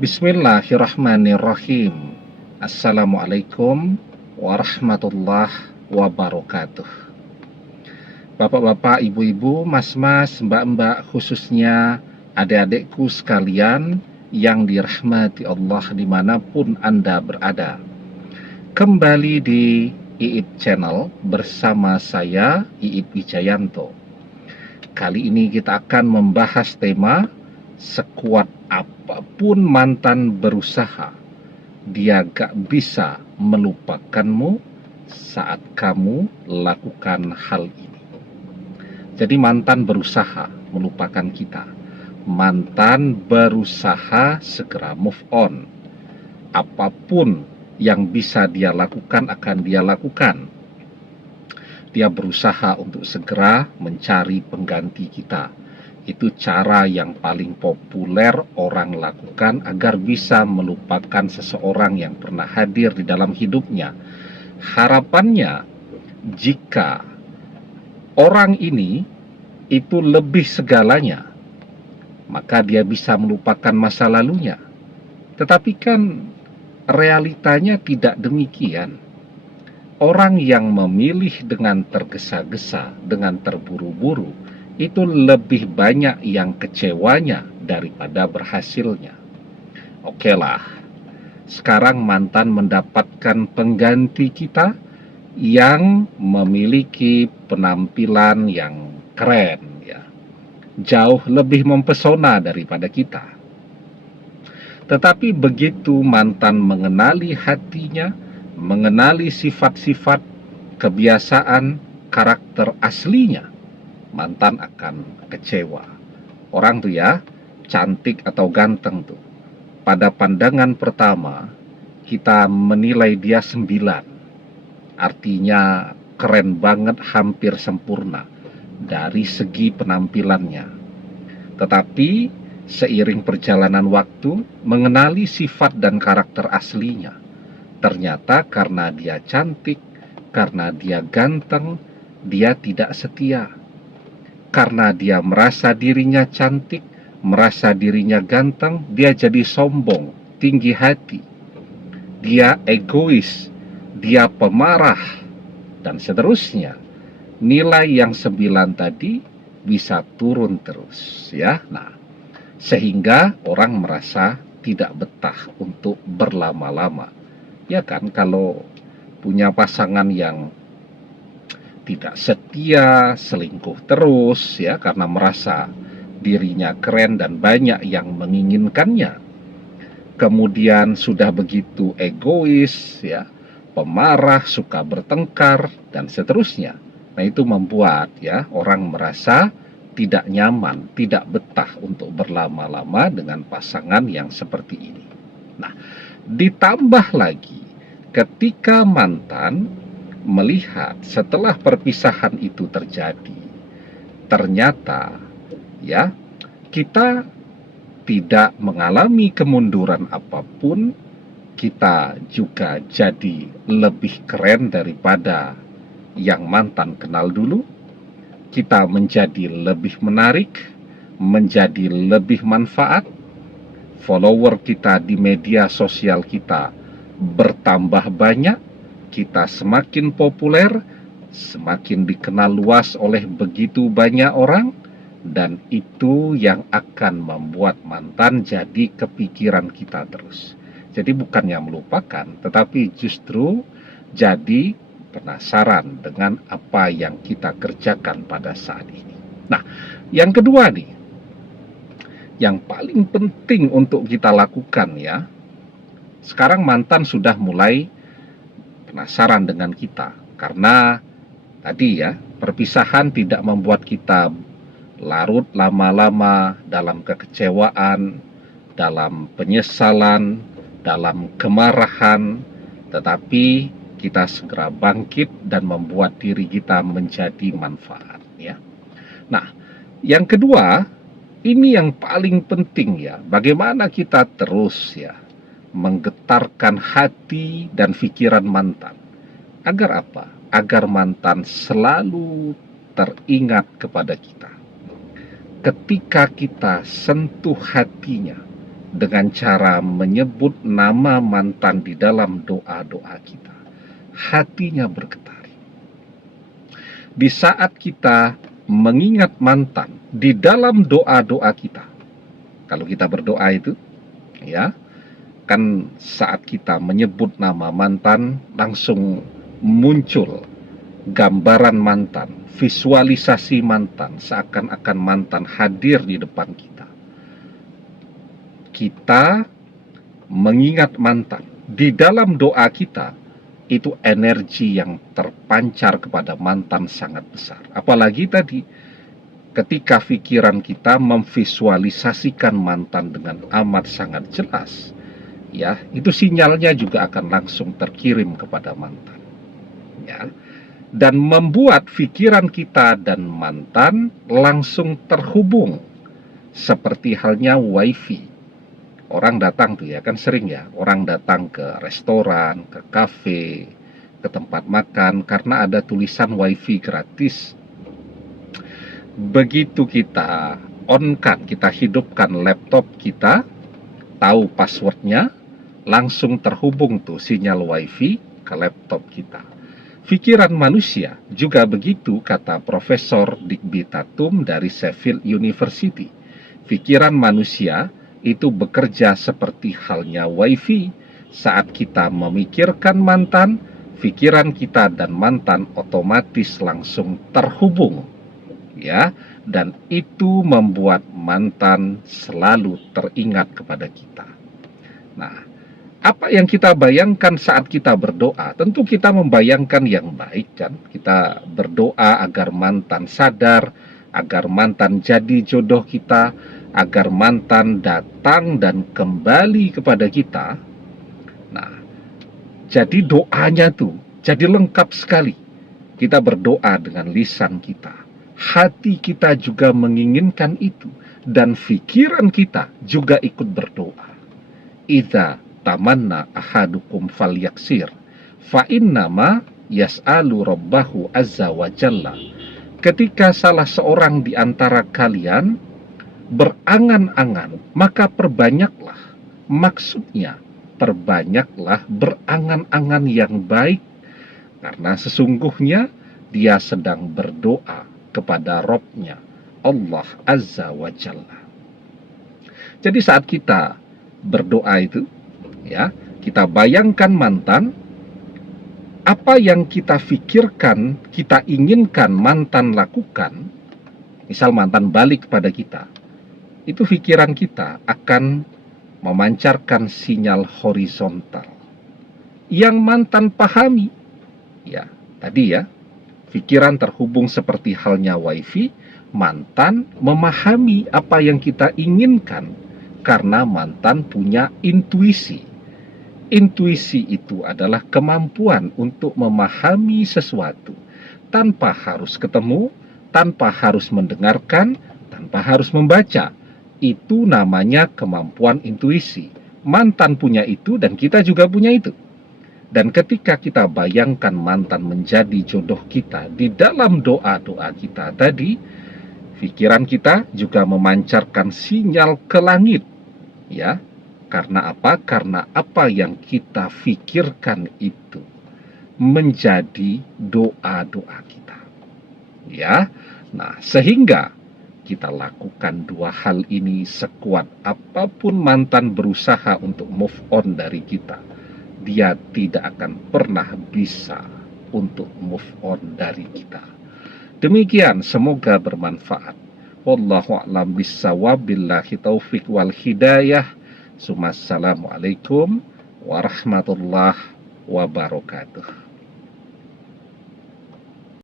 Bismillahirrahmanirrahim. Assalamualaikum warahmatullahi wabarakatuh. Bapak-bapak, ibu-ibu, mas-mas, mbak-mbak, khususnya adik-adikku sekalian yang dirahmati Allah dimanapun Anda berada. Kembali di Iip Channel bersama saya, Iip Wijayanto. Kali ini kita akan membahas tema sekuat apapun mantan berusaha, dia gak bisa melupakanmu saat kamu lakukan hal ini. Jadi mantan berusaha melupakan kita. Mantan berusaha segera move on. Apapun yang bisa dia lakukan akan dia lakukan. Dia berusaha untuk segera mencari pengganti kita. Itu cara yang paling populer orang lakukan agar bisa melupakan seseorang yang pernah hadir di dalam hidupnya. Harapannya, jika orang ini itu lebih segalanya, maka dia bisa melupakan masa lalunya. Tetapi kan realitanya tidak demikian. Orang yang memilih dengan tergesa-gesa, dengan terburu-buru, itu lebih banyak yang kecewanya daripada berhasilnya. Oke lah, sekarang mantan mendapatkan pengganti kita yang memiliki penampilan yang keren, ya, jauh lebih mempesona daripada kita. Tetapi begitu mantan mengenali hatinya, mengenali sifat-sifat, kebiasaan, karakter aslinya, mantan akan kecewa. Orang tuh ya, cantik atau ganteng tuh, pada pandangan pertama kita menilai dia 9. Artinya keren banget, hampir sempurna dari segi penampilannya. Tetapi seiring perjalanan waktu, mengenali sifat dan karakter aslinya, ternyata karena dia cantik, karena dia ganteng, dia tidak setia. Karena dia merasa dirinya cantik, merasa dirinya ganteng, dia jadi sombong, tinggi hati. Dia egois, dia pemarah, dan seterusnya. Nilai yang 9 tadi bisa turun terus, ya. Nah, sehingga orang merasa tidak betah untuk berlama-lama. Ya kan, kalau punya pasangan yang tidak setia, selingkuh terus, ya, karena merasa dirinya keren dan banyak yang menginginkannya. Kemudian sudah begitu egois, ya, pemarah, suka bertengkar, dan seterusnya. Nah, itu membuat ya orang merasa tidak nyaman, tidak betah untuk berlama-lama dengan pasangan yang seperti ini. Nah, ditambah lagi ketika mantan melihat setelah perpisahan itu terjadi, ternyata ya kita tidak mengalami kemunduran apapun, kita juga jadi lebih keren daripada yang mantan kenal dulu, kita menjadi lebih menarik, menjadi lebih manfaat, follower kita di media sosial kita bertambah banyak, kita semakin populer, semakin dikenal luas oleh begitu banyak orang, dan itu yang akan membuat mantan jadi kepikiran kita terus. Jadi bukannya melupakan, tetapi justru jadi penasaran dengan apa yang kita kerjakan pada saat ini. Nah, yang kedua nih, yang paling penting untuk kita lakukan ya, sekarang mantan sudah mulai penasaran dengan kita, karena tadi ya, perpisahan tidak membuat kita larut lama-lama dalam kekecewaan, dalam penyesalan, dalam kemarahan, tetapi kita segera bangkit dan membuat diri kita menjadi manfaat ya. Nah, yang kedua, ini yang paling penting ya, bagaimana kita terus ya menggetarkan hati dan pikiran mantan. Agar apa? Agar mantan selalu teringat kepada kita. Ketika kita sentuh hatinya, dengan cara menyebut nama mantan di dalam doa-doa kita. Hatinya bergetar. Di saat kita mengingat mantan di dalam doa-doa kita, kalau kita berdoa itu, ya, kan saat kita menyebut nama mantan, langsung muncul gambaran mantan, visualisasi mantan, seakan-akan mantan hadir di depan kita. Kita mengingat mantan di dalam doa kita, itu energi yang terpancar kepada mantan sangat besar. Apalagi tadi ketika pikiran kita memvisualisasikan mantan dengan amat sangat jelas, ya, itu sinyalnya juga akan langsung terkirim kepada mantan, ya, dan membuat pikiran kita dan mantan langsung terhubung seperti halnya wifi. Orang datang tuh ya, kan sering ya, orang datang ke restoran, ke kafe, ke tempat makan karena ada tulisan wifi gratis. Begitu kita on-kan, kita hidupkan laptop kita, tahu passwordnya, langsung terhubung tuh sinyal wifi ke laptop kita. Pikiran manusia juga begitu, kata Profesor Digby Tatum dari Sheffield University. Pikiran manusia itu bekerja seperti halnya wifi. Saat kita memikirkan mantan, pikiran kita dan mantan otomatis langsung terhubung, ya, dan itu membuat mantan selalu teringat kepada kita. Nah, apa yang kita bayangkan saat kita berdoa? Tentu kita membayangkan yang baik, kan? Kita berdoa agar mantan sadar, agar mantan jadi jodoh kita, agar mantan datang dan kembali kepada kita. Nah, jadi doanya tuh jadi lengkap sekali. Kita berdoa dengan lisan kita, hati kita juga menginginkan itu, dan pikiran kita juga ikut berdoa. Idza tamanna ahadukum falyaksir fa innama yas'alu rabbahu azza wa jalla. Ketika salah seorang di antara kalian berangan-angan, maka perbanyaklah. Maksudnya, perbanyaklah berangan-angan yang baik, karena sesungguhnya dia sedang berdoa kepada Rabb-nya, Allah Azza wa Jalla. Jadi saat kita berdoa itu, ya, kita bayangkan mantan, apa yang kita pikirkan, kita inginkan mantan lakukan, misal mantan balik kepada kita, itu pikiran kita akan memancarkan sinyal horizontal yang mantan pahami. Ya, tadi ya, pikiran terhubung seperti halnya wifi, mantan memahami apa yang kita inginkan karena mantan punya intuisi. Intuisi itu adalah kemampuan untuk memahami sesuatu tanpa harus ketemu, tanpa harus mendengarkan, tanpa harus membaca. Itu namanya kemampuan intuisi. Mantan punya itu dan kita juga punya itu. Dan ketika kita bayangkan mantan menjadi jodoh kita di dalam doa-doa kita tadi, pikiran kita juga memancarkan sinyal ke langit. Ya, karena apa? Karena apa yang kita pikirkan itu menjadi doa-doa kita. Ya. Nah, sehingga kita lakukan dua hal ini sekuat apapun mantan berusaha untuk move on dari kita, dia tidak akan pernah bisa untuk move on dari kita. Demikian, semoga bermanfaat. Wallahu a'lam bishawab, billahi taufik wal hidayah. Assalamualaikum warahmatullahi wabarakatuh.